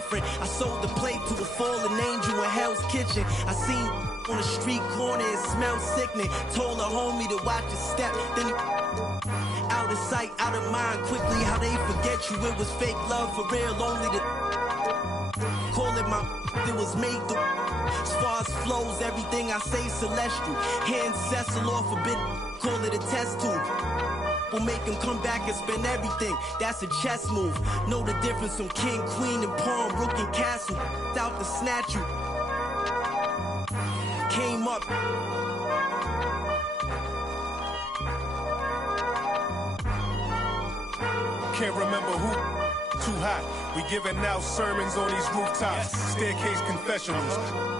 different. I sold the plate to a fallen angel in Hell's Kitchen. I seen on the street corner, it smelled sickening. Told a homie to watch his step, then he out of sight, out of mind. Quickly, how they forget you, it was fake love for real. Only the call it my it was made to. As far as flows, everything I say celestial. Hand Cecil off a bit, call it a test tube. Will make him come back and spend everything. That's a chess move. Know the difference from king, queen, and pawn, rook and castle. Out to snatch you. Came up. Can't remember who. Too hot. We giving out sermons on these rooftops. Staircase confessionals.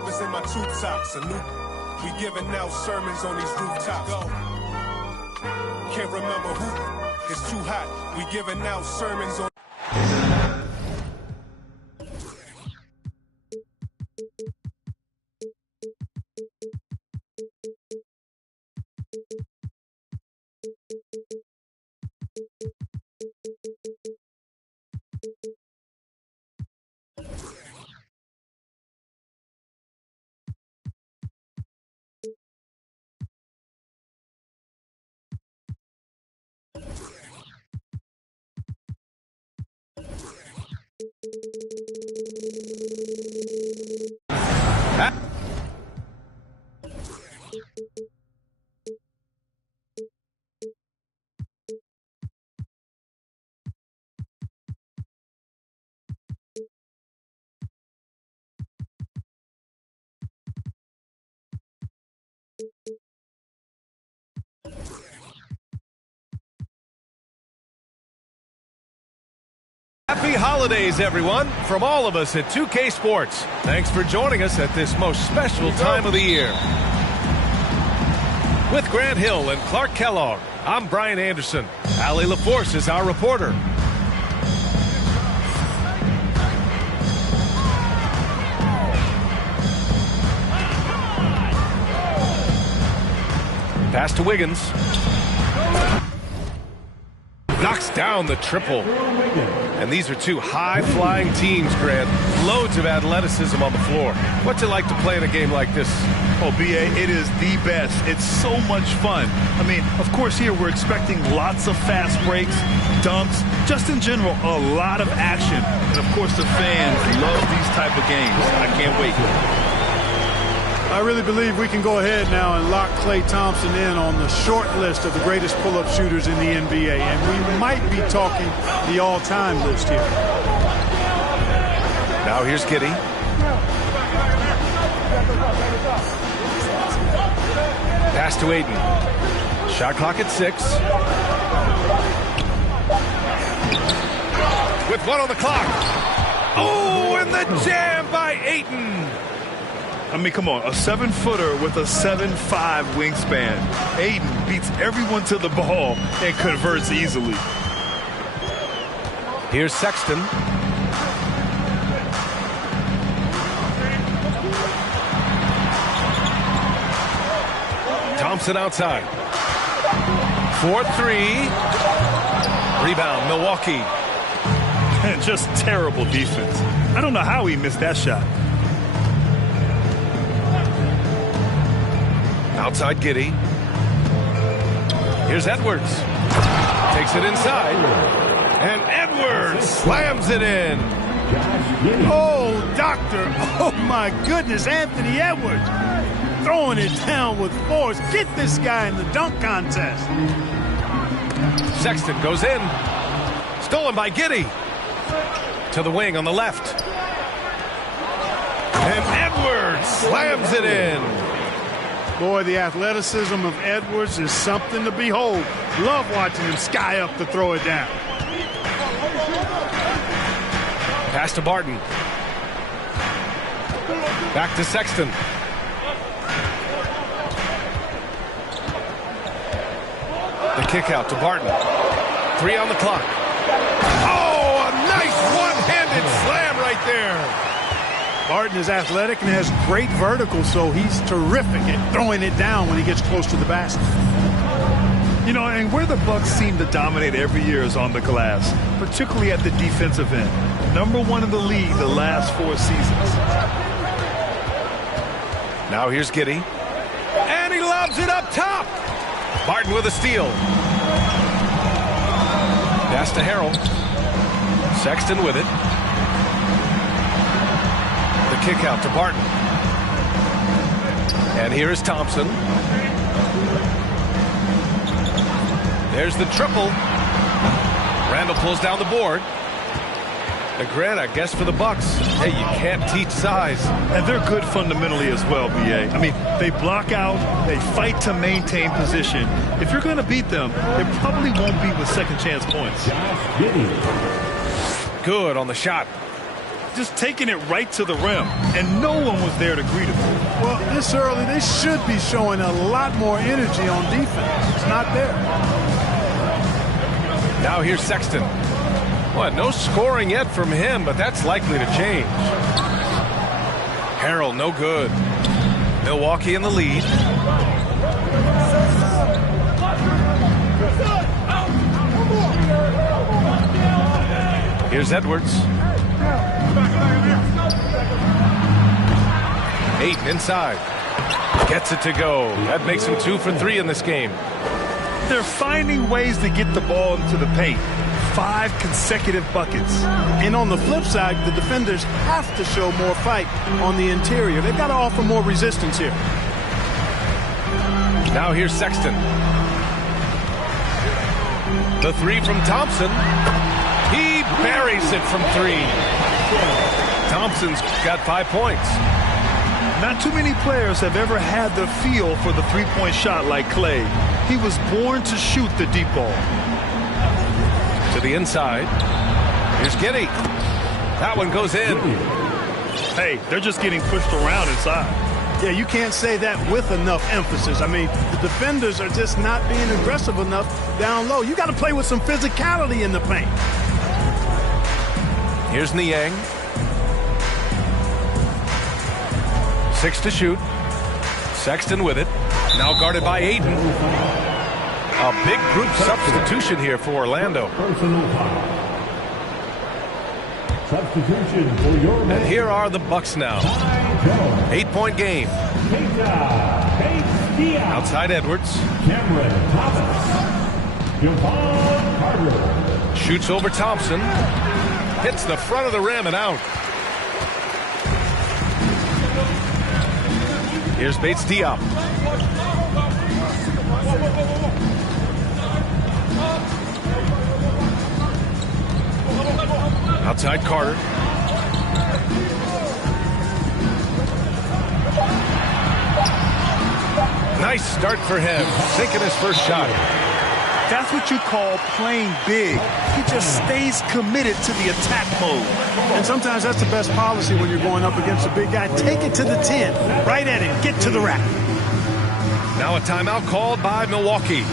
This in my tube tops. We giving out sermons on these rooftops. Can't remember who. It's too hot. We giving out sermons on. Happy holidays, everyone, from all of us at 2K Sports. Thanks for joining us at this most special time of the year. With Grant Hill and Clark Kellogg, I'm Brian Anderson. Allie LaForce is our reporter. Pass to Wiggins. Knocks down the triple. And these are two high-flying teams, Grant. Loads of athleticism on the floor. What's it like to play in a game like this? Oh, B.A., it is the best. It's so much fun. I mean, of course, here we're expecting lots of fast breaks, dunks, just in general, a lot of action. And, of course, the fans love these type of games. I can't wait. I really believe we can go ahead now and lock Klay Thompson in on the short list of the greatest pull-up shooters in the NBA. And we might be talking the all-time list here. Now here's Giddey. Pass to Aiden. Shot clock at 6. With 1 on the clock. Oh, and the jam by Aiden. I mean, come on, a 7-footer with a 7'5" wingspan. Aiden beats everyone to the ball and converts easily. Here's Sexton. Thompson outside. 4-3. Rebound, Milwaukee. Just terrible defense. I don't know how he missed that shot. Outside Giddey. Here's Edwards. Takes it inside. And Edwards slams it in. Oh, doctor. Oh, my goodness. Anthony Edwards throwing it down with force. Get this guy in the dunk contest. Sexton goes in. Stolen by Giddey. To the wing on the left. And Edwards slams it in. Boy, the athleticism of Edwards is something to behold. Love watching him sky up to throw it down. Pass to Barton. Back to Sexton. The kick out to Barton. 3 on the clock. Oh, a nice one-handed slam right there. Barton is athletic and has great vertical, so he's terrific at throwing it down when he gets close to the basket. You know, and where the Bucks seem to dominate every year is on the glass, particularly at the defensive end. #1 in the league the last 4 seasons. Now here's Giddey. And he lobs it up top. Barton with a steal. Pass to Harrell. Sexton with it. The kick out to Barton. And here is Thompson. There's the triple. Randall pulls down the board. And Grant, I guess for the Bucks, hey, you can't teach size. And they're good fundamentally as well, B.A. I mean, they block out, they fight to maintain position. If you're going to beat them, it probably won't be with second chance points. Good on the shot. Just taking it right to the rim, and no one was there to greet him. Well, this early, they should be showing a lot more energy on defense. It's not there. Now here's Sexton. What, no scoring yet from him, but that's likely to change. Harrell, no good. Milwaukee in the lead. Here's Edwards. Ayton inside. Gets it to go. That makes him 2 for 3 in this game. They're finding ways to get the ball into the paint. 5 consecutive buckets. And on the flip side, the defenders have to show more fight on the interior. They've got to offer more resistance here. Now here's Sexton. The 3 from Thompson. He buries it from 3. Thompson's got 5 points. Not too many players have ever had the feel for the three-point shot like Clay. He was born to shoot the deep ball. To the inside. Here's Giddey. That one goes in. Hey, they're just getting pushed around inside. Yeah, you can't say that with enough emphasis. I mean, the defenders are just not being aggressive enough down low. You got to play with some physicality in the paint. Here's Niang. 6 to shoot. Sexton with it. Now guarded by Ayton. A big group substitution here for Orlando. Substitution for your and here are the Bucks now. 8-point game. Outside Edwards. Cameron Thomas. Javon Carter. Shoots over Thompson. Hits the front of the rim and out. Here's Bates Diop. Outside Carter. Nice start for him. Taking his first shot. That's what you call playing big. He just stays committed to the attack mode. And sometimes that's the best policy when you're going up against a big guy. Take it to the 10. Right at it. Get to the rack. Now a timeout called by Milwaukee.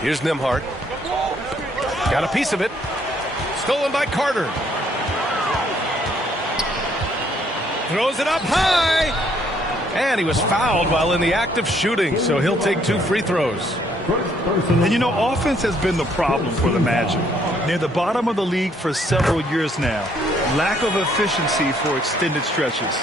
Here's Nembhard. Got a piece of it. Stolen by Carter. Throws it up high. And he was fouled while in the act of shooting, so he'll take 2 free throws. And you know, offense has been the problem for the Magic. Near the bottom of the league for several years now. Lack of efficiency for extended stretches.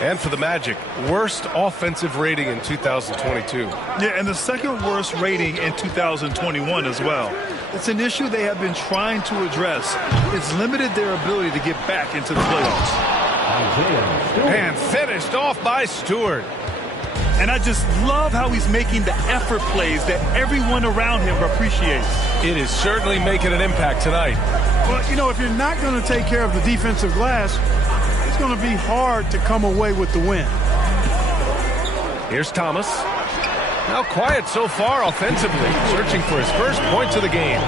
And for the Magic, worst offensive rating in 2022. Yeah, and the second worst rating in 2021 as well. It's an issue they have been trying to address. It's limited their ability to get back into the playoffs. And finished off by Stewart. And I just love how he's making the effort plays that everyone around him appreciates. It is certainly making an impact tonight. Well, you know, if you're not going to take care of the defensive glass, it's going to be hard to come away with the win. Here's Thomas. Now quiet so far offensively, searching for his first points of the game.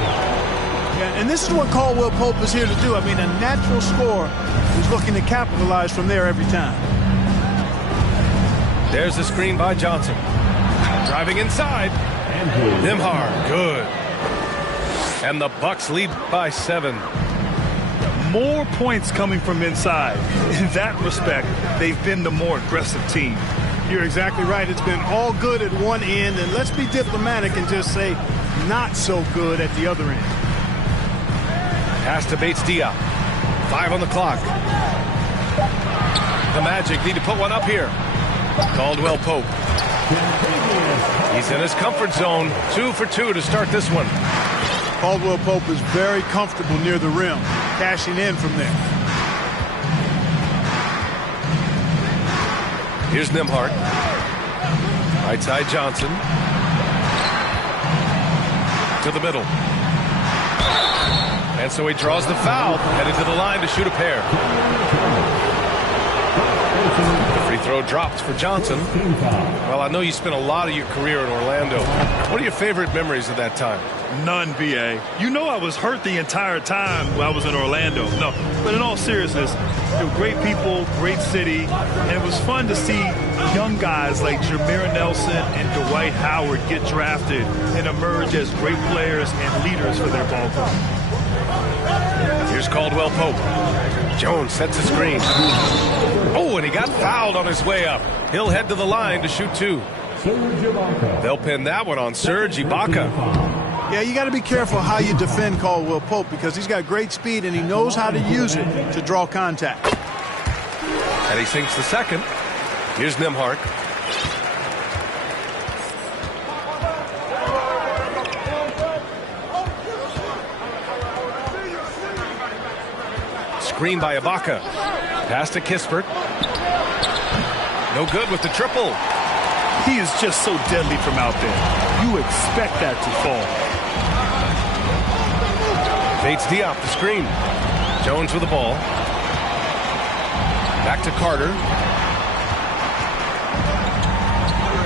Yeah, and this is what Caldwell Pope is here to do. I mean, a natural scorer who's looking to capitalize from there every time. There's the screen by Johnson. Driving inside. Nimhar, good. And the Bucks lead by 7. More points coming from inside. In that respect, they've been the more aggressive team. You're exactly right. It's been all good at one end, and let's be diplomatic and just say not so good at the other end. Pass to Bates Diop. 5 on the clock. The Magic need to put one up here. Caldwell Pope. He's in his comfort zone. 2 for 2 to start this one. Caldwell Pope is very comfortable near the rim, cashing in from there. Here's Nimhart. Right side Johnson. To the middle. And so he draws the foul, headed to the line to shoot a pair. The free throw dropped for Johnson. Well, I know you spent a lot of your career in Orlando. What are your favorite memories of that time? None, B.A. You know I was hurt the entire time when I was in Orlando. No, but in all seriousness, they were great people, great city, and it was fun to see young guys like Jameer Nelson and Dwight Howard get drafted and emerge as great players and leaders for their ball club. Here's Caldwell Pope. Jones sets a screen. Oh, and he got fouled on his way up. He'll head to the line to shoot 2. They'll pin that one on Serge Ibaka. Yeah, you got to be careful how you defend Caldwell Pope because he's got great speed and he knows how to use it to draw contact. And he sinks the second. Here's Nimhart. Screen by Ibaka. Pass to Kispert. No good with the triple. He is just so deadly from out there. You expect that to fall. Bates Diop the screen. Jones with the ball. Back to Carter.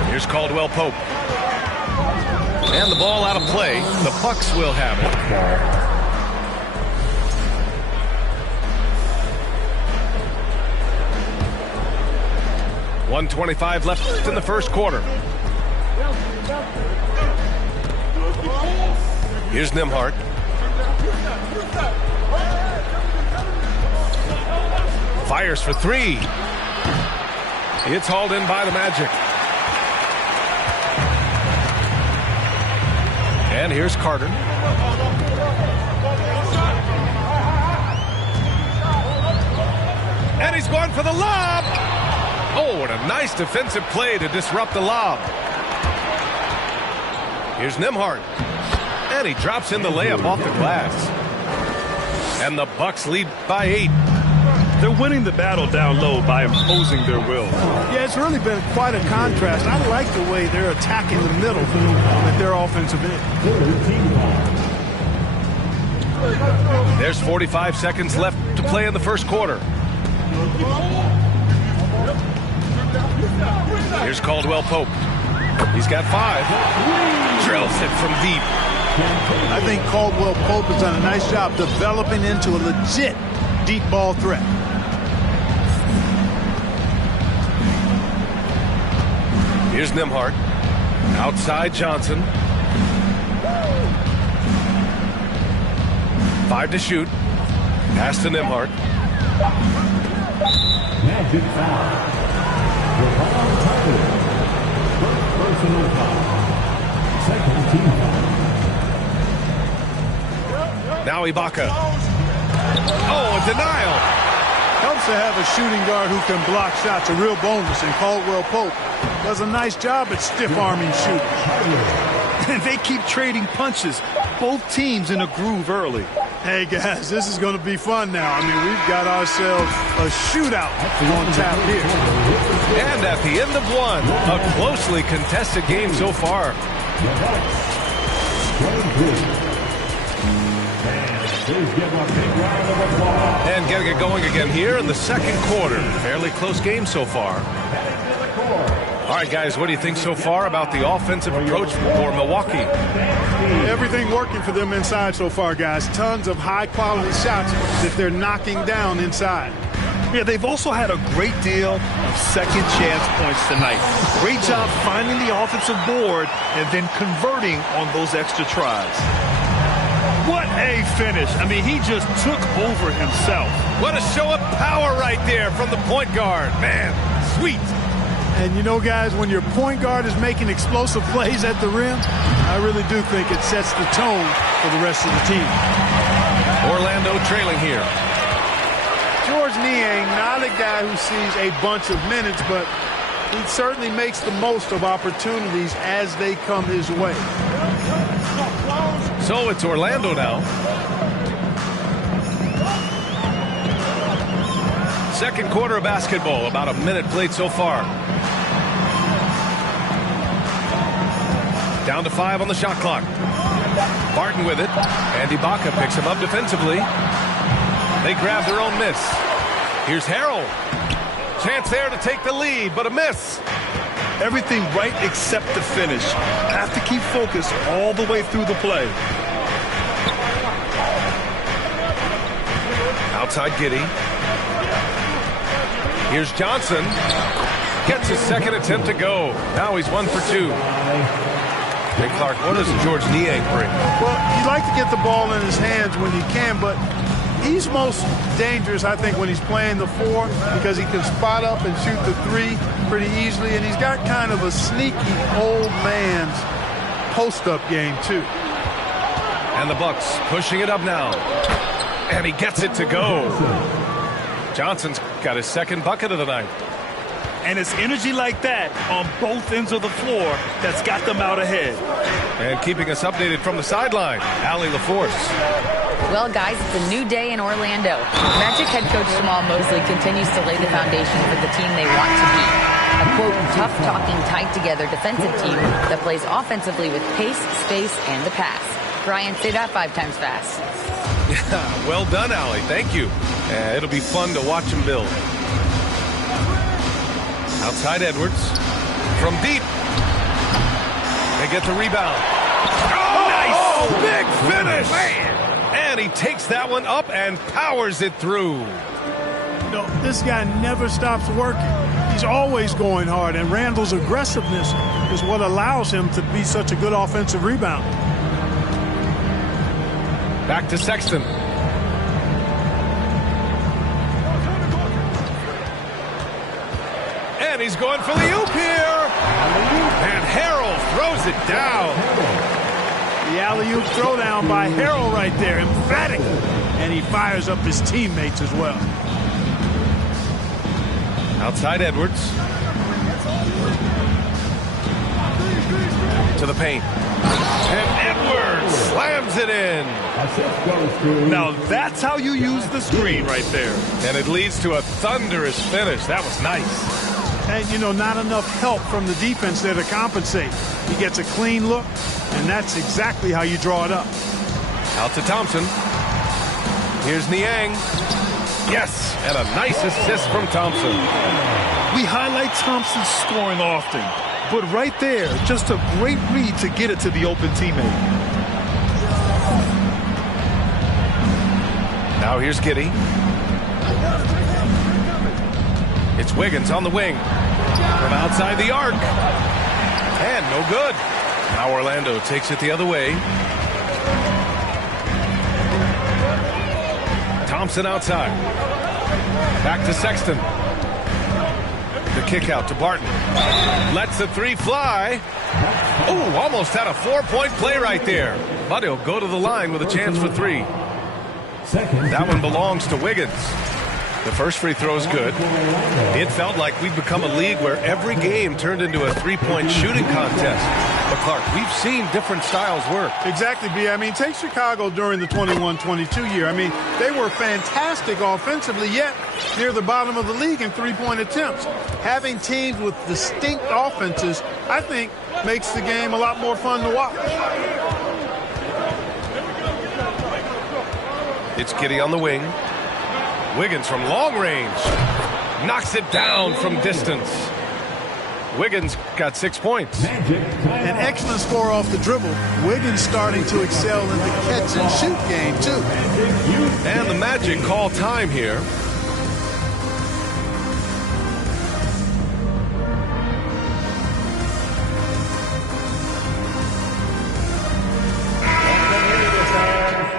Here's Caldwell Pope. And the ball out of play. The Bucks will have it. 1:25 left in the first quarter. Here's Nimhart. Fires for 3. It's hauled in by the Magic. And here's Carter. And he's going for the lob. Oh, what a nice defensive play to disrupt the lob. Here's Nimhart. And he drops in the layup off the glass. And the Bucks lead by 8. They're winning the battle down low by imposing their will. Yeah, it's really been quite a contrast. I like the way they're attacking the middle at their offensive end. There's 45 seconds left to play in the first quarter. Here's Caldwell Pope. He's got 5. Drills it from deep. I think Caldwell Pope has done a nice job developing into a legit deep ball threat. Here's Nimhart. Outside Johnson. 5 to shoot. Pass to Nimhart. Magic foul. First personal foul. Second team foul. Now Ibaka. Oh, a denial. Helps to have a shooting guard who can block shots, a real bonus, and Caldwell Pope does a nice job at stiff-arming shooters. And they keep trading punches. Both teams in a groove early. Hey, guys, this is going to be fun now. I mean, we've got ourselves a shootout on tap here. And at the end of one, a closely contested game so far. And getting it going again here in the second quarter. Fairly close game so far. All right, guys, what do you think so far about the offensive approach for Milwaukee? Everything working for them inside so far, guys. Tons of high-quality shots that they're knocking down inside. Yeah, they've also had a great deal of second chance points tonight. Great job finding the offensive board and then converting on those extra tries. What a finish. I mean, he just took over himself. What a show of power right there from the point guard. Man, sweet. And you know, guys, when your point guard is making explosive plays at the rim, I really do think it sets the tone for the rest of the team. Orlando trailing here. George Niang, not a guy who sees a bunch of minutes, but he certainly makes the most of opportunities as they come his way. So it's Orlando now. Second quarter of basketball, about a minute played so far. Down to 5 on the shot clock. Barton with it, and Ibaka picks him up defensively. They grab their own miss. Here's Harrell. Chance there to take the lead, but a miss. Everything right except the finish. Have to keep focused all the way through the play. Outside Giddey. Here's Johnson. Gets his second attempt to go. Now he's 1 for 2. Hey, Clark, what does George Niang bring? Well, he'd like to get the ball in his hands when he can, but he's most dangerous, I think, when he's playing the 4 because he can spot up and shoot the 3 pretty easily, and he's got kind of a sneaky old man's post-up game, too. And the Bucks pushing it up now. And he gets it to go. Johnson's got his second bucket of the night. And it's energy like that on both ends of the floor that's got them out ahead. And keeping us updated from the sideline, Allie LaForce. Well, guys, it's a new day in Orlando. Magic head coach Jamal Mosley continues to lay the foundation for the team they want to be. A, quote, tough-talking, tied-together defensive team that plays offensively with pace, space, and the pass. Brian, say that 5 times fast. Yeah, well done, Allie. Thank you. It'll be fun to watch him build. Outside Edwards. From deep. They get the rebound. Oh, nice! Oh, big finish! Man. And he takes that one up and powers it through. No, this guy never stops working. He's always going hard, and Randall's aggressiveness is what allows him to be such a good offensive rebounder. Back to Sexton. And he's going for the oop here. And Harrell throws it down. The alley-oop throwdown by Harrell right there, emphatic. And he fires up his teammates as well. Outside Edwards. To the paint. And Edwards slams it in. Now that's how you use the screen right there. And it leads to a thunderous finish. That was nice. And, you know, not enough help from the defense there to compensate. He gets a clean look, and that's exactly how you draw it up. Out to Thompson. Here's Niang. Yes, and a nice assist from Thompson. We highlight Thompson's scoring often, but right there, just a great read to get it to the open teammate. Now here's Giddey. It's Wiggins on the wing. From outside the arc. And no good. Now Orlando takes it the other way. Thompson outside. Back to Sexton. The kick out to Barton. Lets the 3 fly. Oh, almost had a 4-point play right there. But he'll go to the line with a chance for 3. That one belongs to Wiggins. The first free throw is good. It felt like we'd become a league where every game turned into a 3-point shooting contest. But, Clark, we've seen different styles work. Exactly, B. I mean, take Chicago during the 21-22 year. I mean, they were fantastic offensively, yet near the bottom of the league in 3-point attempts. Having teams with distinct offenses, I think, makes the game a lot more fun to watch. It's Giddey on the wing. Wiggins from long range. Knocks it down from distance. Wiggins got 6 points. An excellent score off the dribble. Wiggins starting to excel in the catch and shoot game, too. And the Magic call time here.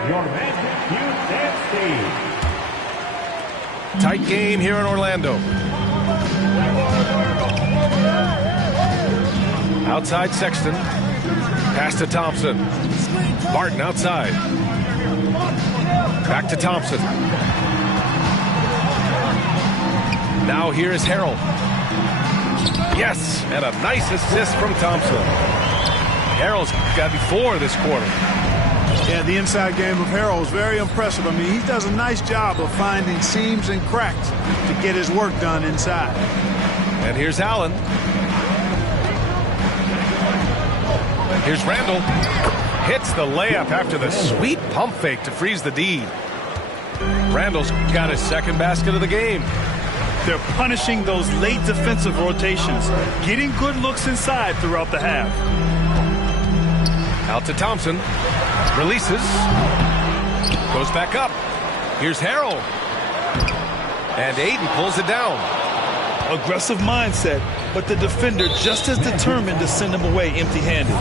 Your Magic Tight game here in Orlando. Outside Sexton. Pass to Thompson. Martin outside. Back to Thompson. Now here is Harrell. Yes, and a nice assist from Thompson. Harrell's got 4 this quarter. Yeah, the inside game of Harrell is very impressive. I mean, he does a nice job of finding seams and cracks to get his work done inside. And here's Allen. Here's Randall. Hits the layup after the sweet pump fake to freeze the D. Randall's got his second basket of the game. They're punishing those late defensive rotations, getting good looks inside throughout the half. Out to Thompson. Releases. Goes back up. Here's Harrell. And Aiden pulls it down. Aggressive mindset, but the defender just as determined to send him away empty-handed.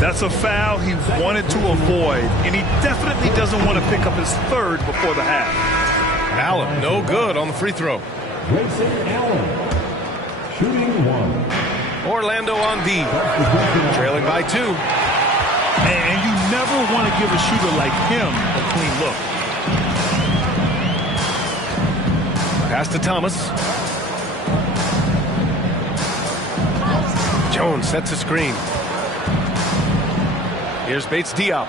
That's a foul he wanted to avoid, and he definitely doesn't want to pick up his third before the half. Allen, no good on the free throw. Grayson Allen, shooting 1. Orlando on D. Trailing by 2. And you never want to give a shooter like him a clean look. Pass to Thomas. Jones sets a screen. Here's Bates Diop.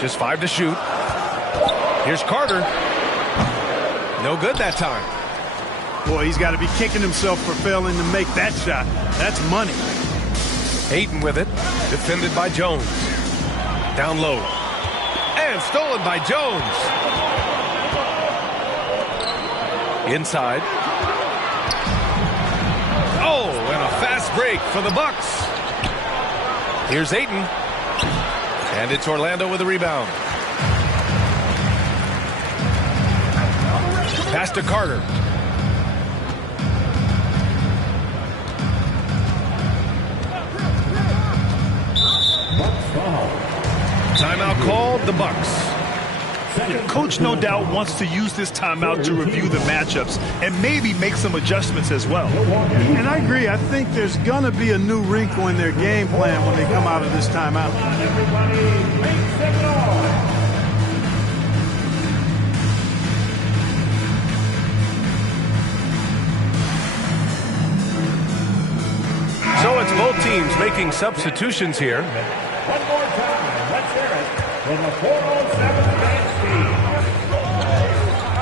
Just 5 to shoot. Here's Carter. No good that time. Boy, he's got to be kicking himself for failing to make that shot. That's money. Ayton with it. Defended by Jones. Down low. And stolen by Jones. Inside. Oh, and a fast break for the Bucks. Here's Ayton. And it's Orlando with a rebound. Pass to Carter. Timeout called, the Bucks. Coach no doubt wants to use this timeout to review the matchups and maybe make some adjustments as well. And I agree. I think there's going to be a new wrinkle in their game plan when they come out of this timeout. So it's both teams making substitutions here. One more time, let's hear it from the 407 bench team.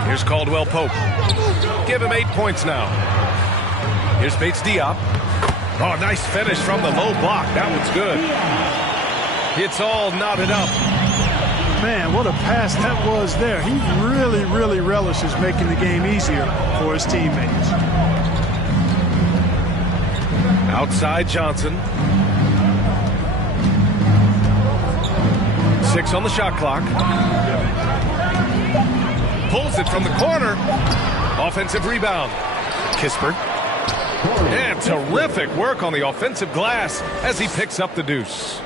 Here's Caldwell Pope. Give him 8 points now. Here's Bates Diop. Oh, nice finish from the low block. That one's good. It's all knotted up. Man, what a pass that was there. He really, really relishes making the game easier for his teammates. Outside Johnson. 6 on the shot clock. Pulls it from the corner. Offensive rebound. Kispert. And terrific work on the offensive glass as he picks up the deuce.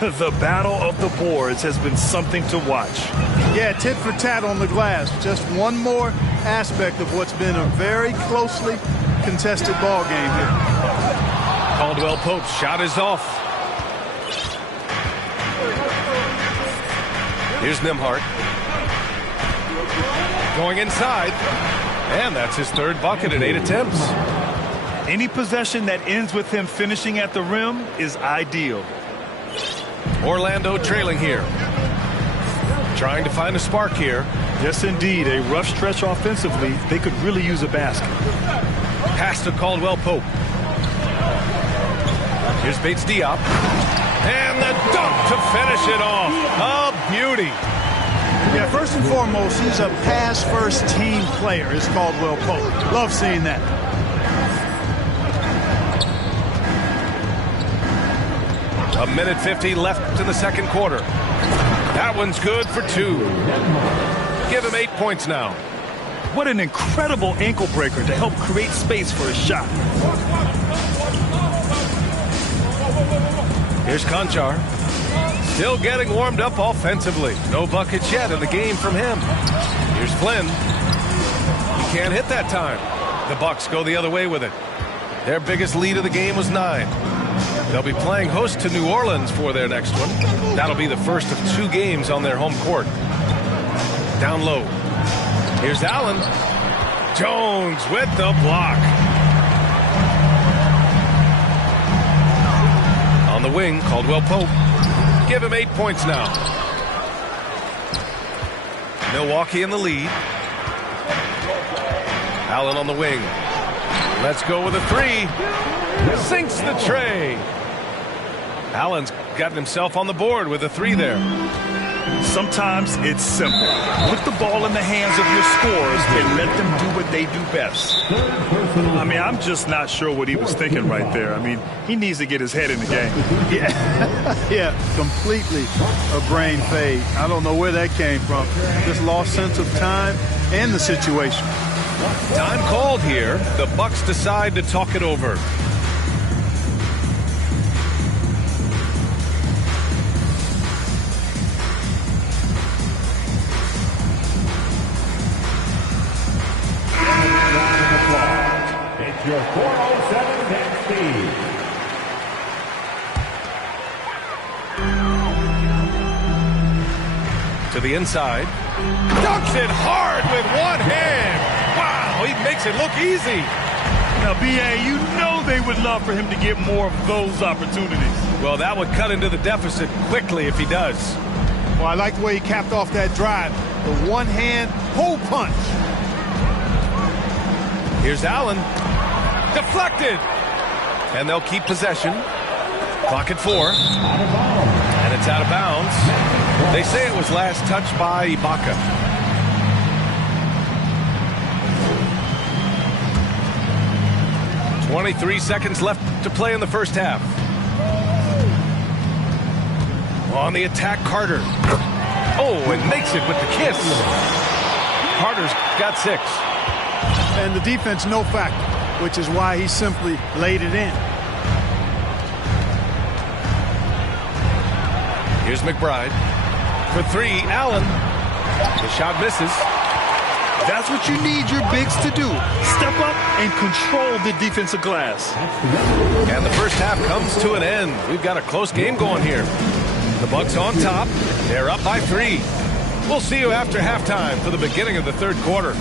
The battle of the boards has been something to watch. Yeah, tit for tat on the glass. Just one more aspect of what's been a very closely contested ball game here. Caldwell Pope's shot is off. Here's Nembhard. Going inside. And that's his third bucket at 8 attempts. Any possession that ends with him finishing at the rim is ideal. Orlando trailing here. Trying to find a spark here. Yes, indeed. A rough stretch offensively. They could really use a basket. Pass to Caldwell Pope. Here's Bates Diop. And the dunk to finish it off. A beauty. Yeah, first and foremost, he's a pass-first team player, is Caldwell Pope. Love seeing that. A minute 50 left in the second quarter. That one's good for 2. Give him 8 points now. What an incredible ankle breaker to help create space for a shot. Here's Conchar. Still getting warmed up offensively. No buckets yet in the game from him. Here's Flynn. He can't hit that time. The Bucks go the other way with it. Their biggest lead of the game was 9. They'll be playing host to New Orleans for their next one. That'll be the first of 2 games on their home court. Down low. Here's Allen. Jones with the block. On the wing, Caldwell Pope. Give him 8 points now. Milwaukee in the lead. Allen on the wing. Let's go with a 3. Sinks the tray. Allen's gotten himself on the board with a 3 there. Sometimes it's simple. Put the ball in the hands of your scorers and let them do what they do best. I mean, I'm just not sure what he was thinking right there. I mean, he needs to get his head in the game. Yeah, completely a brain fade. I don't know where that came from. Just lost sense of time and the situation. Time called here. The Bucks decide to talk it over. It's your 407 dinasty. To the inside. Dunks it hard with one hand. Wow, he makes it look easy. Now, B.A., you know they would love for him to get more of those opportunities. Well, that would cut into the deficit quickly if he does. Well, I like the way he capped off that drive. The one-hand hole punch. Here's Allen. Deflected. And they'll keep possession. Clock at 4. And it's out of bounds. They say it was last touched by Ibaka. "23 seconds left to play in the first half. On the attack, Carter. Oh, and makes it with the kiss. Carter's got 6. And the defense no factor, which is why he simply laid it in. Here's McBride. For 3, Allen. The shot misses. That's what you need your bigs to do. Step up and control the defensive glass. And the first half comes to an end. We've got a close game going here. The Bucks on top. They're up by 3. We'll see you after halftime for the beginning of the third quarter.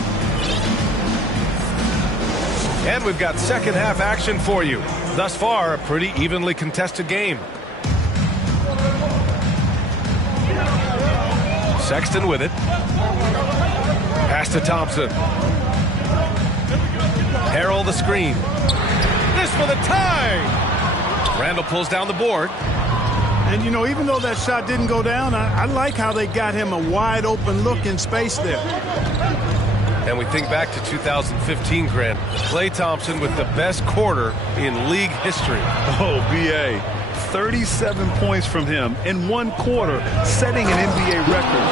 And we've got second half action for you. Thus far, a pretty evenly contested game. Sexton with it. Pass to Thompson. Harrell the screen. This for the tie. Randall pulls down the board. And, you know, even though that shot didn't go down, I like how they got him a wide open look in space there. And we think back to 2015, Grant. Klay Thompson with the best quarter in league history. Oh, B.A., 37 points from him in one quarter, setting an NBA record.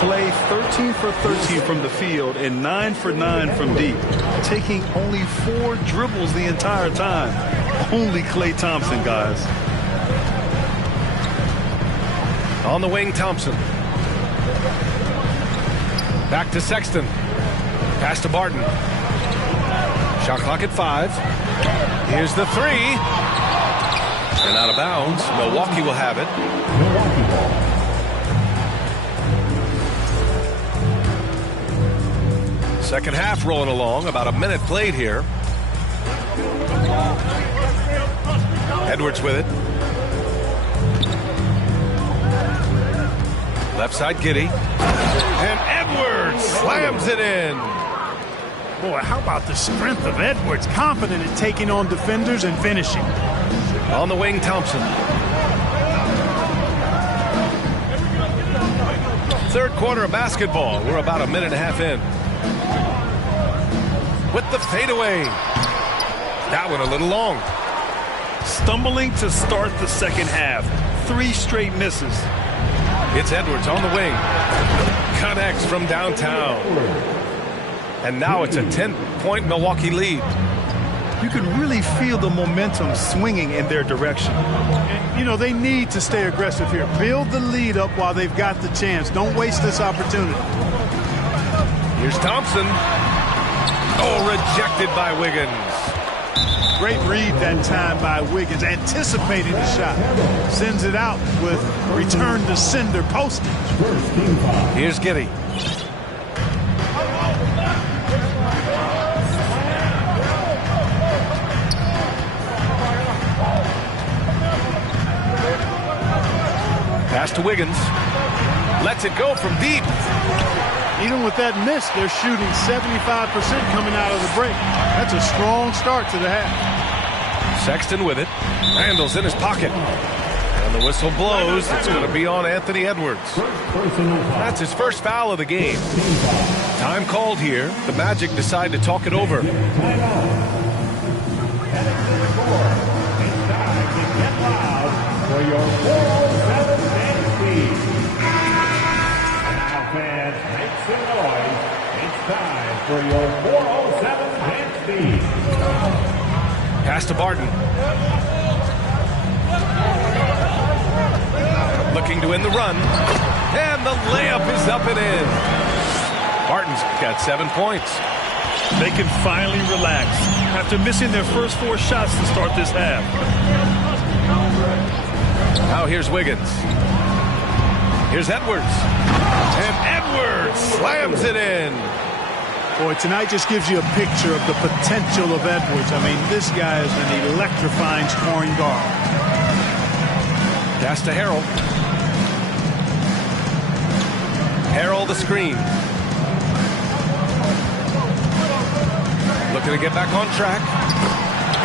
Klay 13 for 13 from the field and 9 for 9 from deep, taking only 4 dribbles the entire time. Only Klay Thompson, guys. On the wing, Thompson. Back to Sexton. Pass to Barton. Shot clock at 5. Here's the 3. And out of bounds. Milwaukee will have it. Second half rolling along. About a minute played here. Edwards with it. Left side, Giddey. And Edwards slams it in. Boy, how about the strength of Edwards? Confident in taking on defenders and finishing. On the wing, Thompson. Third quarter of basketball. We're about a minute and a half in. With the fadeaway. That one a little long. stumbling to start the second half. 3 straight misses. It's Edwards on the wing. Connects from downtown. And now it's a 10-point Milwaukee lead. You can really feel the momentum swinging in their direction. And, you know, they need to stay aggressive here. Build the lead up while they've got the chance. Don't waste this opportunity. Here's Thompson. Oh, rejected by Wiggins. Great read that time by Wiggins. Anticipating the shot. Sends it out with return to sender postage. Here's Giddey. Pass to Wiggins. Lets it go from deep. Even with that miss, they're shooting 75% coming out of the break. That's a strong start to the half. Sexton with it. Randall's in his pocket. And the whistle blows. It's going to be on Anthony Edwards. That's his first foul of the game. Time called here. The Magic decide to talk it over. It's time to get loud for your 407 dinasty. Now, fans, make some noise. It's time for your 407 dinasty. Pass to Barton. Looking to win the run. And the layup is up and in. Barton's got 7 points. They can finally relax after missing their first 4 shots to start this half. Now here's Wiggins. Here's Edwards. And Edwards slams it in. Boy, tonight just gives you a picture of the potential of Edwards. I mean, this guy is an electrifying scoring guard. Pass to Harrell. Harrell the screen. Looking to get back on track.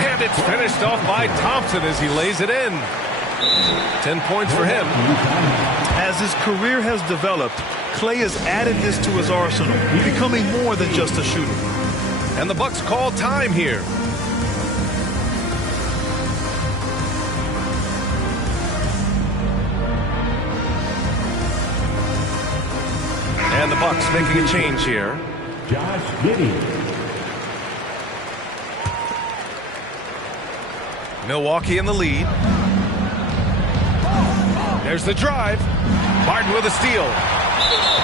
And it's finished off by Thompson as he lays it in. 10 points for him. As his career has developed, Klay has added this to his arsenal, becoming more than just a shooter. And the Bucks call time here. And the Bucks making a change here. Josh Giddey. Milwaukee in the lead. There's the drive. Barton with a steal.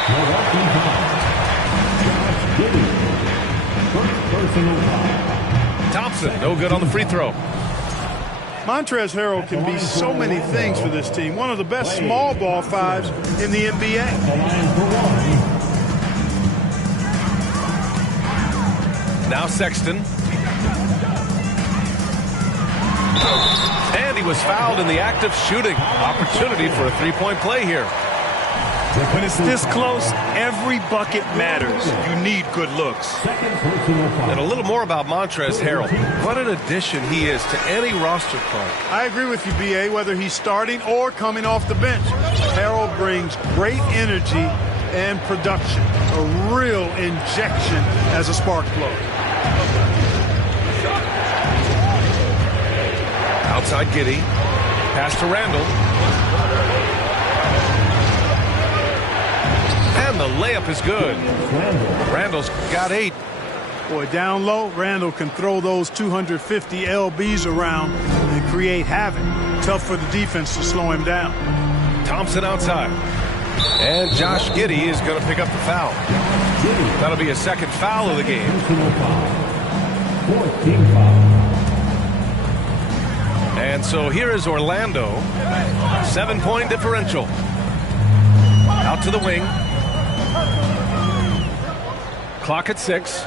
Milwaukee foul. Josh Giddey. First personal foul. Thompson, no good on the free throw. Montrezl Harrell can be so many things for this team. One of the best small ball fives in the NBA. The line for one. Now Sexton. And he was fouled in the act of shooting. Opportunity for a three-point play here. When it's this close, every bucket matters. You need good looks. Second personal foul. And a little more about Montrezl Harrell. What an addition he is to any roster part. I agree with you, B.A., whether he's starting or coming off the bench. Harrell brings great energy and production. A real injection as a spark plug. Outside Giddey. Pass to Randall. And the layup is good. Randall's got 8. Boy, down low, Randall can throw those 250 LBs around and create havoc. Tough for the defense to slow him down. Thompson outside. And Josh Giddey is going to pick up the foul. That'll be his second foul of the game. 14 foul. And so here is Orlando. 7-point differential. Out to the wing. Clock at 6.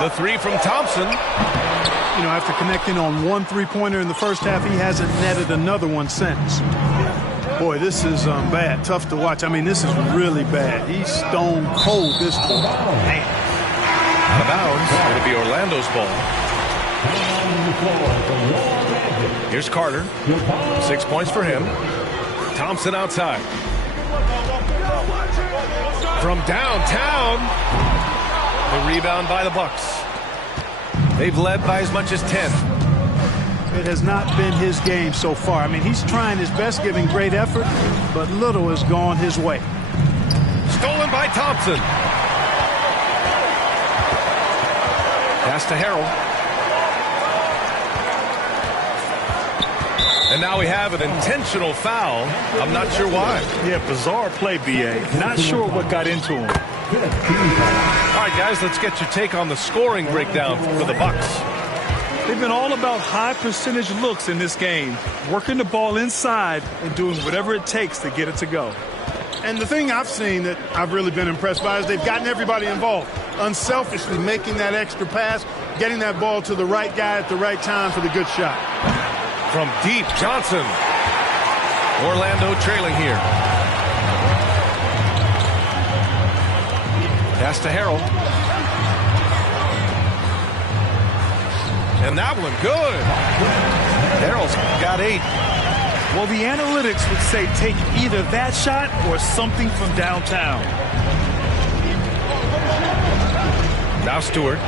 The three from Thompson. You know, after connecting on one three-pointer in the first half, he hasn't netted another one since. Boy, this is bad. Tough to watch. I mean, this is really bad. He's stone cold this quarter. Man. Out of bounds. It'll be Orlando's ball. Here's Carter. 6 points for him. Thompson outside. From downtown. The rebound by the Bucks. They've led by as much as 10. it has not been his game so far. I mean, he's trying his best, giving great effort, but little has gone his way. Stolen by Thompson. Pass to Harrell. And now we have an intentional foul. I'm not sure why. Yeah, bizarre play, B.A. Not sure what got into him. All right, guys, let's get your take on the scoring breakdown for the Bucks. They've been all about high percentage looks in this game, working the ball inside and doing whatever it takes to get it to go. And the thing I've seen that I've really been impressed by is they've gotten everybody involved, unselfishly making that extra pass, getting that ball to the right guy at the right time for the good shot. From deep, Johnson. Orlando trailing here. Pass to Harrell. And that one, good. Harrell's got 8. Well, the analytics would say take either that shot or something from downtown. Now Stewart.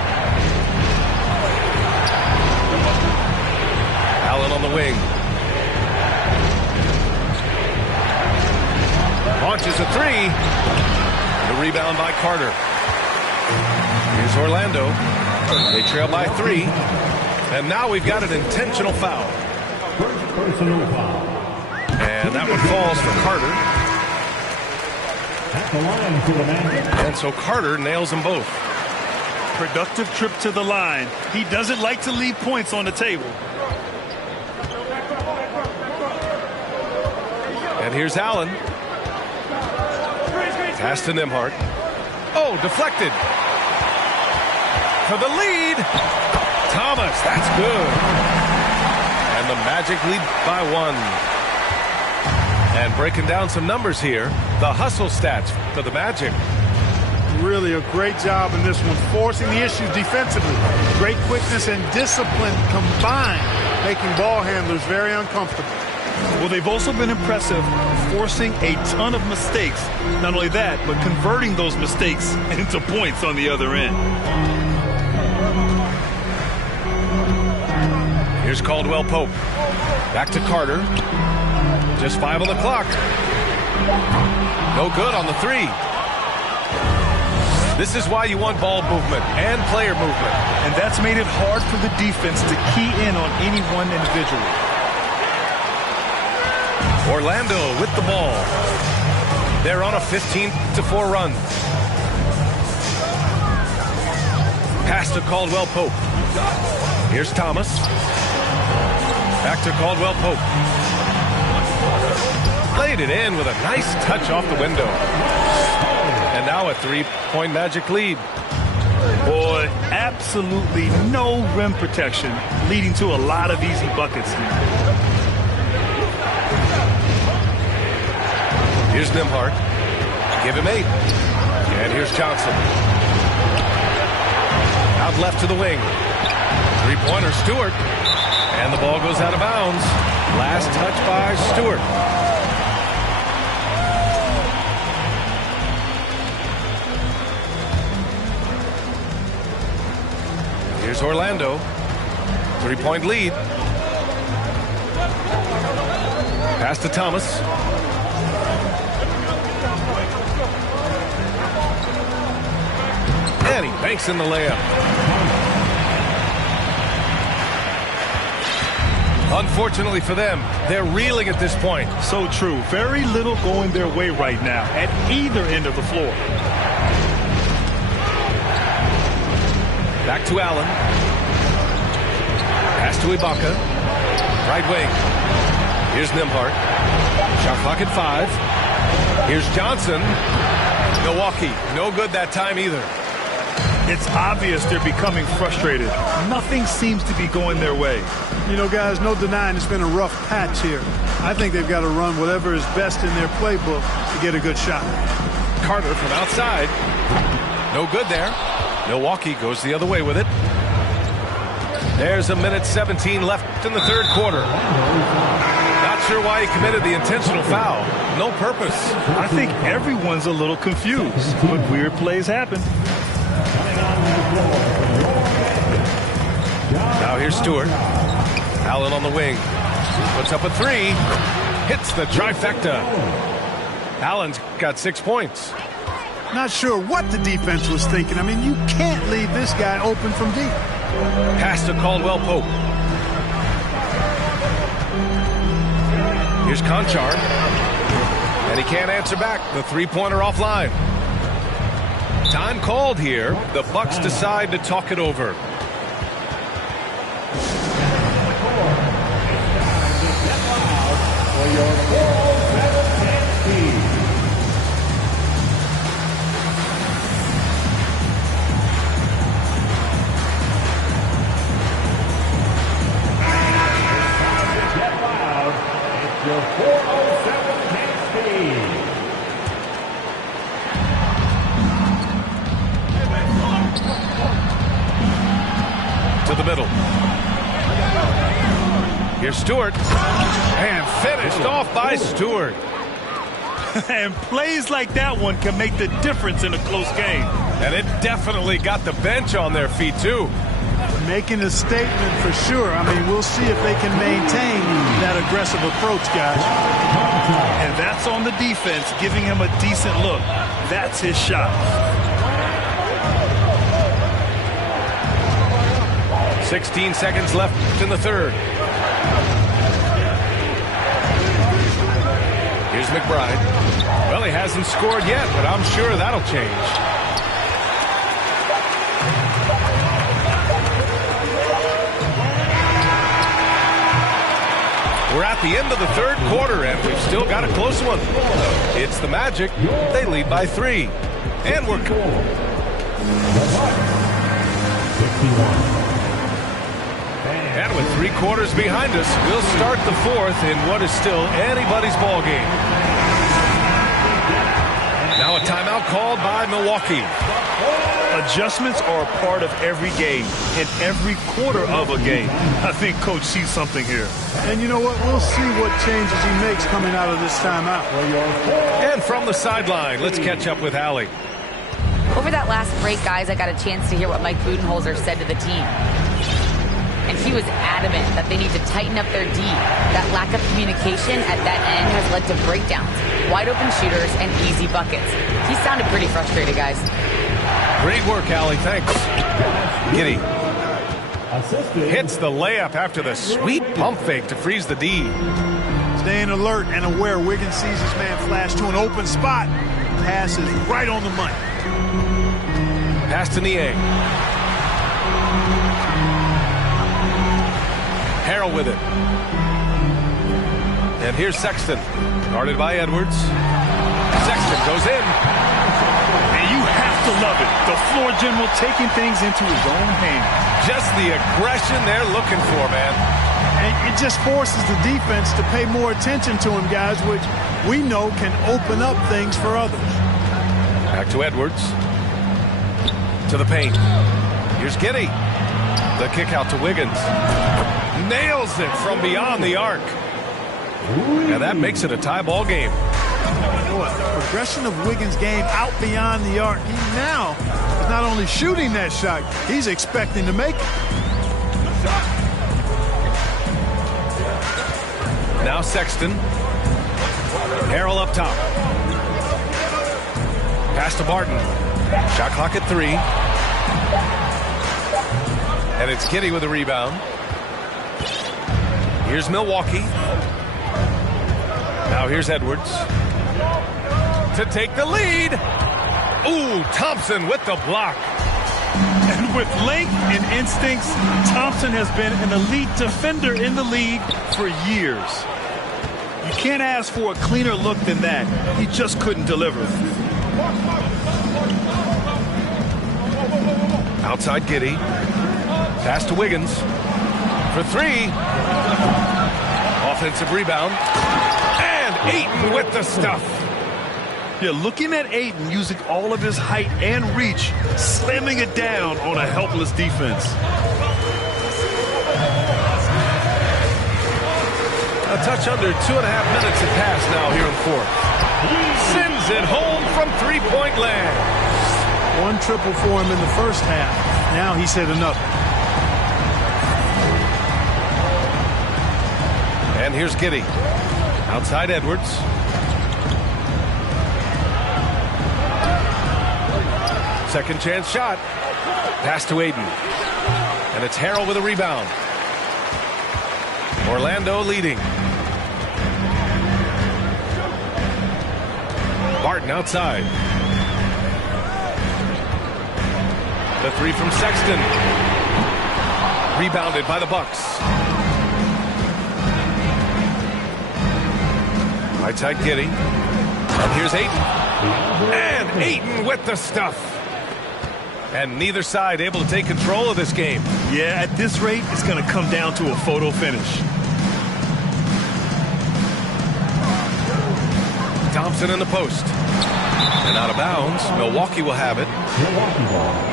Allen on the wing. Launches a 3. The rebound by Carter. Here's Orlando. They trail by 3. And now we've got an intentional foul. Personal foul. And that one falls for Carter. At the line for the Magic. And so Carter nails them both. Productive trip to the line. He doesn't like to leave points on the table. And here's Allen. Pass to Nembhard. Oh, deflected. For the lead. Thomas, that's good. And the Magic lead by 1. And breaking down some numbers here, the hustle stats for the Magic. Really a great job in this one, forcing the issues defensively. Great quickness and discipline combined, making ball handlers very uncomfortable. Well, they've also been impressive, forcing a ton of mistakes. Not only that, but converting those mistakes into points on the other end. Here's Caldwell Pope. Back to Carter. Just 5 on the clock. No good on the 3. This is why you want ball movement and player movement. And that's made it hard for the defense to key in on any one individual. Orlando with the ball. They're on a 15-4 run. Pass to Caldwell Pope. Here's Thomas. Back to Caldwell Pope. Played it in with a nice touch off the window. And now a 3-point Magic lead. Boy, absolutely no rim protection, leading to a lot of easy buckets here. Here's Nembhard. Give him 8. And here's Johnson. Out left to the wing. 3-pointer Stewart. And the ball goes out of bounds. Last touch by Stewart. Here's Orlando. 3-point lead. Pass to Thomas. And he banks in the layup. Unfortunately for them, they're reeling at this point. So true. Very little going their way right now at either end of the floor. Back to Allen. Pass to Ibaka. Right wing. Here's Nembhard. Shot clock at 5. Here's Johnson. Milwaukee, no good that time either. It's obvious they're becoming frustrated. Nothing seems to be going their way. You know, guys, no denying it's been a rough patch here. I think they've got to run whatever is best in their playbook to get a good shot. Carter from outside. No good there. Milwaukee goes the other way with it. There's a minute 17 left in the third quarter. Not sure why he committed the intentional foul. No purpose. I think everyone's a little confused, but weird plays happen. Now here's Stewart. Allen on the wing. Puts up a three. Hits the trifecta. Allen's got 6 points. Not sure what the defense was thinking. I mean, you can't leave this guy open from deep. Pass to Caldwell Pope. Here's Conchar. And he can't answer back. The three-pointer offline. Time called here. The Bucks decide to talk it over. For your 4-7 team. Get loud. It's your 407 team. To the middle. Here's Stewart. And finished off by Stewart. And plays like that one can make the difference in a close game. And it definitely got the bench on their feet, too. Making a statement for sure. I mean, we'll see if they can maintain that aggressive approach, guys. And that's on the defense, giving him a decent look. That's his shot. 16 seconds left in the third. Here's McBride. Well, he hasn't scored yet, but I'm sure that'll change. We're at the end of the third quarter, and we've still got a close one. It's the Magic. They lead by 3. And we're... And with 3 quarters behind us, we'll start the fourth in what is still anybody's ball game. Now a timeout called by Milwaukee. Adjustments are a part of every game, in every quarter of a game. I think Coach sees something here. And you know what? We'll see what changes he makes coming out of this timeout. And from the sideline, let's catch up with Allie. Over that last break, guys, I got a chance to hear what Mike Budenholzer said to the team. And he was adamant that they need to tighten up their D. That lack of communication at that end has led to breakdowns, wide open shooters, and easy buckets. He sounded pretty frustrated, guys. Great work, Allie. Thanks. Giddy hits the layup after the sweet pump fake to freeze the D. Staying alert and aware. Wiggins sees his man flash to an open spot. Pass is right on the money. Pass to Niang. Harrell with it. And here's Sexton. Guarded by Edwards. Sexton goes in. And you have to love it. The floor general taking things into his own hands. Just the aggression they're looking for, man. And it just forces the defense to pay more attention to him, guys, which we know can open up things for others. Back to Edwards. To the paint. Here's Giddy. The kick out to Wiggins. Nails it from beyond the arc. And that makes it a tie ball game. The progression of Wiggins' game out beyond the arc. He now is not only shooting that shot, he's expecting to make it. Now Sexton. Harrell up top. Pass to Barton. Shot clock at 3. And it's Giddy with a rebound. Here's Milwaukee. Now here's Edwards. To take the lead. Ooh, Thompson with the block. And with length and instincts, Thompson has been an elite defender in the league for years. You can't ask for a cleaner look than that. He just couldn't deliver. Outside Giddy. Pass to Wiggins. For 3. Offensive rebound. And Ayton with the stuff. Yeah, looking at Ayton using all of his height and reach, slamming it down on a helpless defense. A touch under 2.5 minutes have passed now here in fourth. Sends it home from three-point land. One triple for him in the first half. Now he's hit another. And here's Giddy. Outside Edwards. Second chance shot. Pass to Aiden. And it's Harrell with a rebound. Orlando leading. Barton outside. The three from Sexton. Rebounded by the Bucks. Right side Giddy. And here's Ayton. And Ayton with the stuff. And neither side able to take control of this game. Yeah, at this rate, it's going to come down to a photo finish. Thompson in the post. And out of bounds. Milwaukee will have it. Milwaukee ball.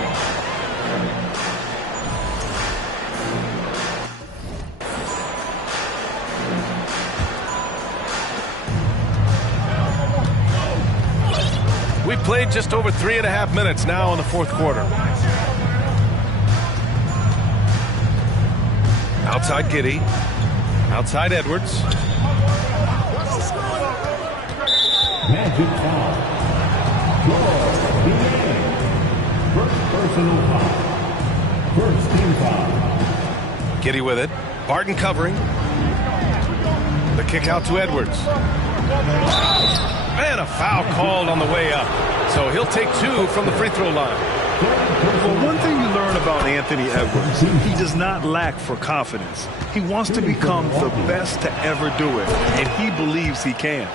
We've played just over 3.5 minutes now in the fourth quarter. Outside Giddy. Outside Edwards. Magic foul. First personal foul. First team foul. Giddy with it. Barton covering. The kick out to Edwards. And a foul called on the way up. So he'll take 2 from the free throw line. Well, one thing you learn about Anthony Edwards, he does not lack for confidence. He wants to become the best to ever do it, and he believes he can.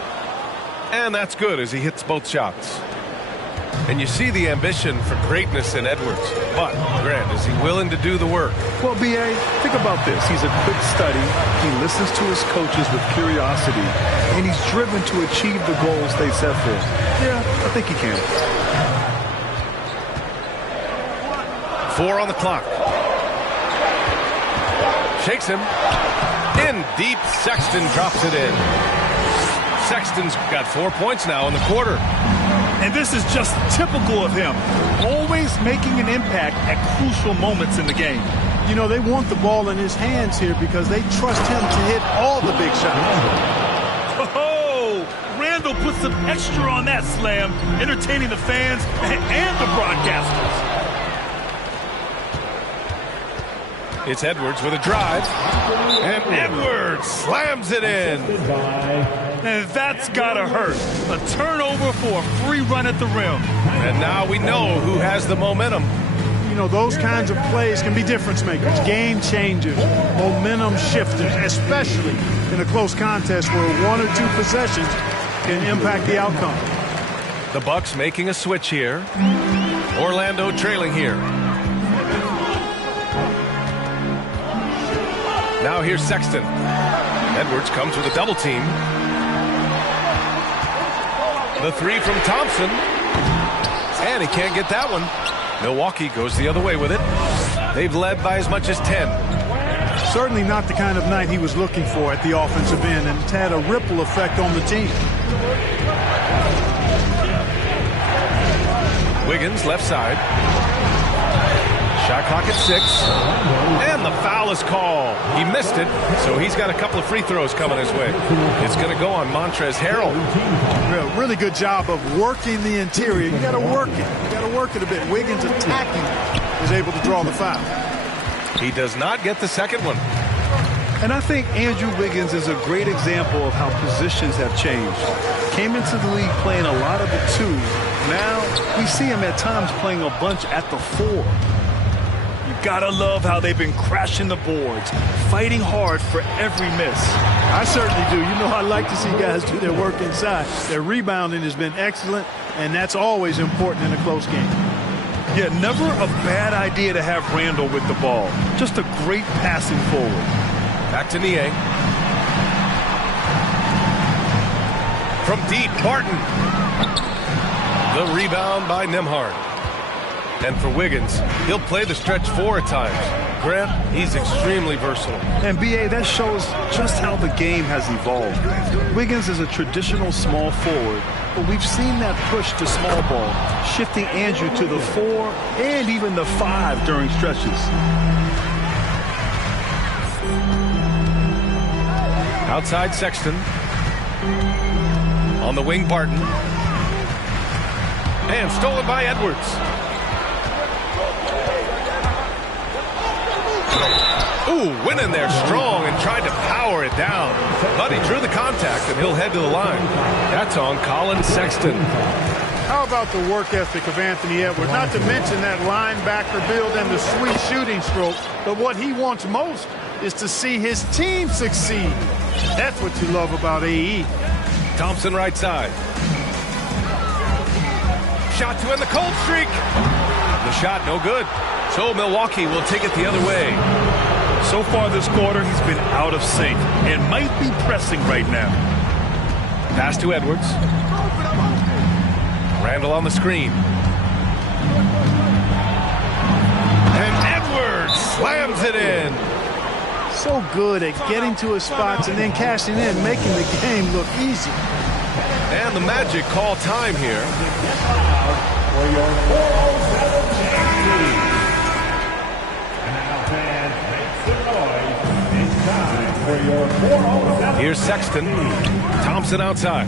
And that's good as he hits both shots. And you see the ambition for greatness in Edwards. But, Grant, is he willing to do the work? Well, B.A., think about this. He's a quick study. He listens to his coaches with curiosity, and he's driven to achieve the goals they set for him. Yeah, I think he can. 4 on the clock. Shakes him. In deep, Sexton drops it in. Sexton's got 4 points now in the quarter. And this is just typical of him, always making an impact at crucial moments in the game. You know, they want the ball in his hands here because they trust him to hit all the big shots. Oh, Randall put some extra on that slam, entertaining the fans and the broadcasters. It's Edwards with a drive. And Edwards slams it in. And that's gotta hurt. A turnover for a free run at the rim. And now we know who has the momentum. You know, those kinds of plays can be difference makers, game changers, momentum shifters, especially in a close contest where 1 or 2 possessions can impact the outcome. The Bucks making a switch here. Orlando trailing here. Now here's Sexton. Edwards comes with a double team. The three from Thompson. And he can't get that one. Milwaukee goes the other way with it. They've led by as much as 10. Certainly not the kind of night he was looking for at the offensive end, and it's had a ripple effect on the team. Wiggins left side. Shot clock at 6. And the foul is called. He missed it, so he's got a couple of free throws coming his way. It's going to go on Montrezl Harrell. Really good job of working the interior. You got to work it. You got to work it a bit. Wiggins attacking is able to draw the foul. He does not get the second one. And I think Andrew Wiggins is a great example of how positions have changed. Came into the league playing a lot of the 2. Now we see him at times playing a bunch at the 4. You gotta love how they've been crashing the boards, fighting hard for every miss. I certainly do. You know, I like to see guys do their work inside. Their rebounding has been excellent, and that's always important in a close game. Yeah, never a bad idea to have Randall with the ball. Just a great passing forward. Back to Niang. From deep, Barton. The rebound by Nembhard. And for Wiggins, he'll play the stretch 4 at times. Grant, he's extremely versatile. And B.A., that shows just how the game has evolved. Wiggins is a traditional small forward, but we've seen that push to small ball, shifting Andrew to the 4 and even the 5 during stretches. Outside Sexton. On the wing, Barton. And stolen by Edwards. Ooh, went in there strong and tried to power it down. But he drew the contact, and he'll head to the line. That's on Colin Sexton. How about the work ethic of Anthony Edwards? Not to mention that linebacker build and the sweet shooting stroke. But what he wants most is to see his team succeed. That's what you love about AE. Thompson right side. Shot to end the cold streak. The shot no good. So Milwaukee will take it the other way. So far this quarter, he's been out of sync and might be pressing right now. Pass to Edwards. Randall on the screen. And Edwards slams it in. So good at getting to his spots and then cashing in, making the game look easy. And the Magic call time here. For your 407 for your 407. Here's Sexton. Thompson outside.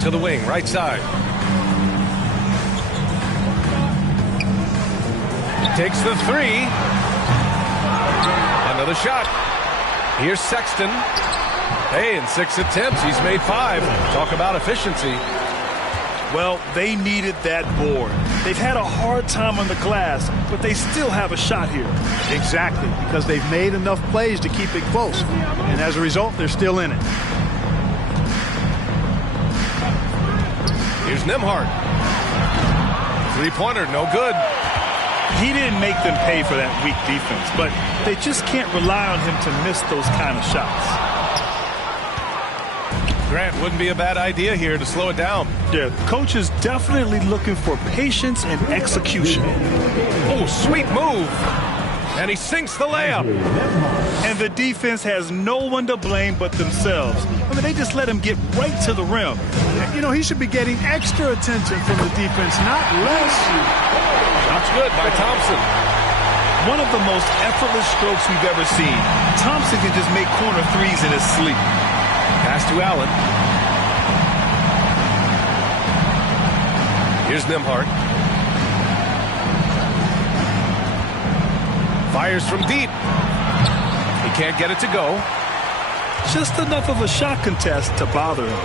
To the wing, right side. Takes the three. Another shot. Here's Sexton. Hey, in 6 attempts, he's made 5. Talk about efficiency. Well, they needed that board. They've had a hard time on the glass, but they still have a shot here. Exactly, because they've made enough plays to keep it close. And as a result, they're still in it. Here's Nembhard. Three-pointer, no good. He didn't make them pay for that weak defense, but they just can't rely on him to miss those kind of shots. Grant, wouldn't be a bad idea here to slow it down. Yeah, the coach is definitely looking for patience and execution. Oh, sweet move. And he sinks the layup. And the defense has no one to blame but themselves. I mean, they just let him get right to the rim. You know, he should be getting extra attention from the defense, not less. That's good by Thompson. One of the most effortless strokes we've ever seen. Thompson can just make corner threes in his sleep. Pass to Allen. Here's Nembhard. Fires from deep. He can't get it to go. Just enough of a shot contest to bother him.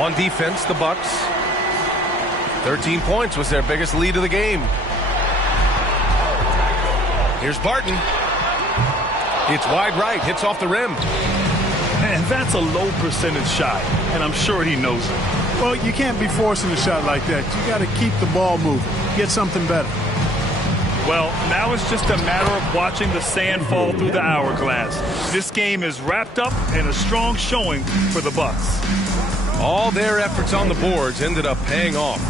On defense, the Bucks. 13 points was their biggest lead of the game. Here's Barton. It's wide right, hits off the rim. And that's a low percentage shot, and I'm sure he knows it. Well, you can't be forcing a shot like that. You got to keep the ball moving. Get something better. Well, now it's just a matter of watching the sand fall through the hourglass. This game is wrapped up in a strong showing for the Bucks. All their efforts on the boards ended up paying off.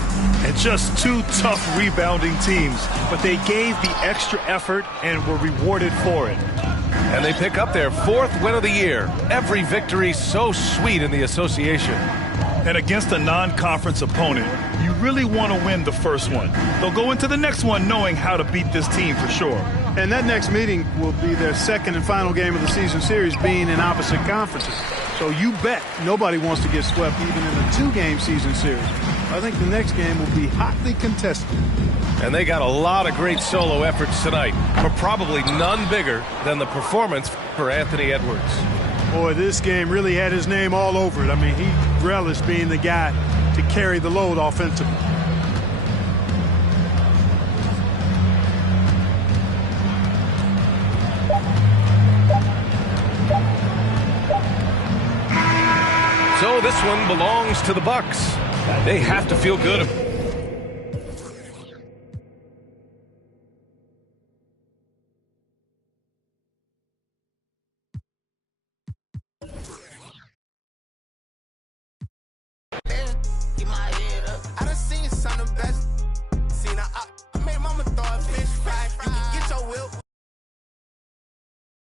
And just two tough rebounding teams, but they gave the extra effort and were rewarded for it. And they pick up their 4th win of the year. Every victory so sweet in the association. And against a non-conference opponent, you really want to win the first one. They'll go into the next one knowing how to beat this team for sure. And that next meeting will be their second and final game of the season series, being in opposite conferences. So you bet nobody wants to get swept even in a 2-game season series. I think the next game will be hotly contested. And they got a lot of great solo efforts tonight, but probably none bigger than the performance for Anthony Edwards. Boy, this game really had his name all over it. I mean, he relished being the guy to carry the load offensively. So this one belongs to the Bucks. They have to feel good